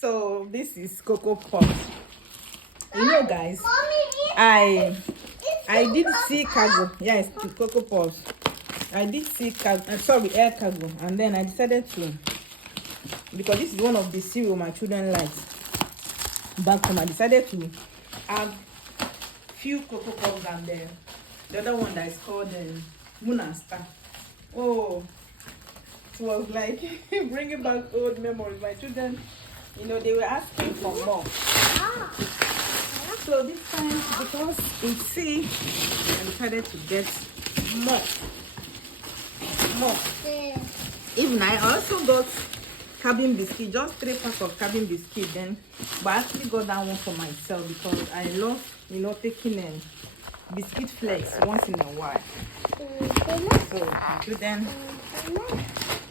So this is Cocoa Pops. You know, guys, I did see cargo. Yeah, it's the Cocoa Pops. I did see cargo. Sorry, air cargo, and then I decided to, because this is one of the cereal my children like. Back home, I decided to add few Cocoa Pops and the other one that is called Moon and Star. Oh, it was like bringing back old memories. My children, you know, they were asking for more. So this time, because it's see, I decided to get more. Even I also got cabin biscuit, just 3 packs of cabin biscuit then, but I actually got that one for myself because I love, you know, taking biscuit flakes once in a while. So my children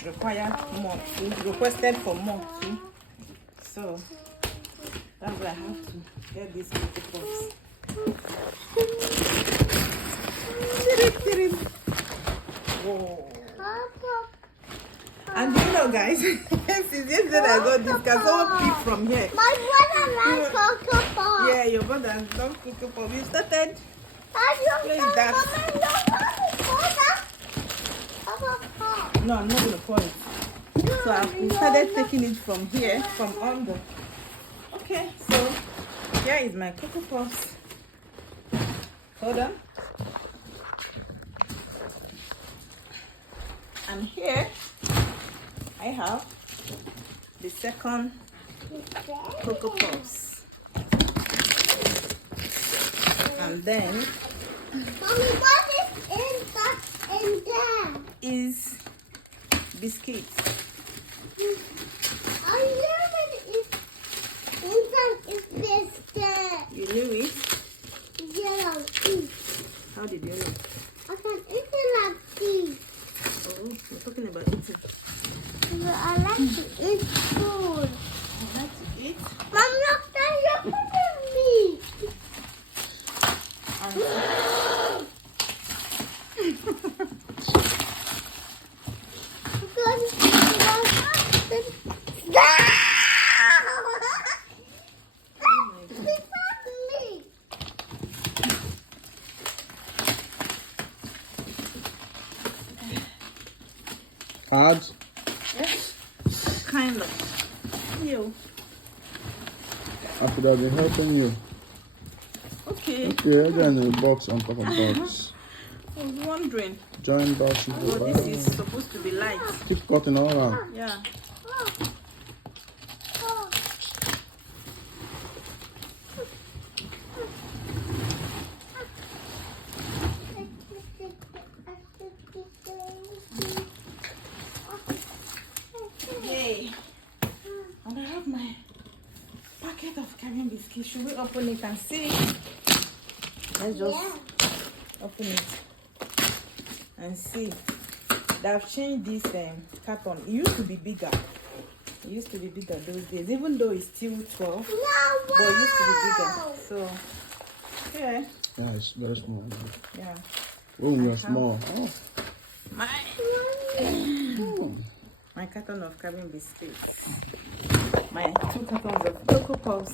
required more too, requested for more too. So that's why I have to get this Cocoa Pops. Whoa. And you know, guys, since yesterday I got this, because someone picked from here. My brother likes Cocoa Pops. Yeah, your brother loves Cocoa Pops. You started playing that. No, I'm not going to pour it. So we started taking it from here, from under. Okay, so here is my Cocoa Pops. Hold on. And here I have the second Cocoa Pops. And then Mommy, what is in there? Is biscuits. I knew it is inside is biscuit. You knew it? Yellow. How did you know? I can eat it like this. Oh, you're talking about eating. I like to eat food. You like to eat? Mom, look, that you're putting me. Hard? Yes. Kind of. You. I could have been helping you. Okay. Okay, then a box on top of box. I was wondering. Join box with Oh, the this is supposed to be light. Keep cutting all around. Yeah. Yay. And I have my packet of cabin biscuits. Should we open it and see? Let's just open it and see. They have changed this carton. It used to be bigger. It used to be bigger those days, even though it's still 12. But it used to be bigger. So, yeah. Yeah, it's very small. Yeah. Oh, we're small. Oh. My carton of cabin biscuits. My 2 cartons of Cocoa Pops.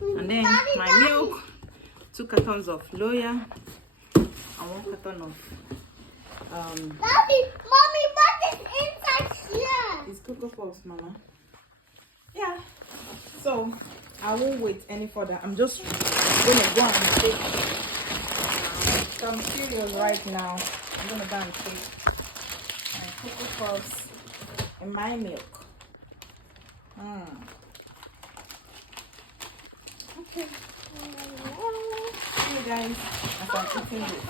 And then my milk. 2 cartons of Loya. And 1 carton of Daddy, Mommy, what is inside here? It's Cocoa Pops, Mama. Yeah. So I won't wait any further. I'm just gonna go and take some cereals right now. I'm gonna go and take my Cocoa Pops and my milk. Okay. See you guys as I'm eating this.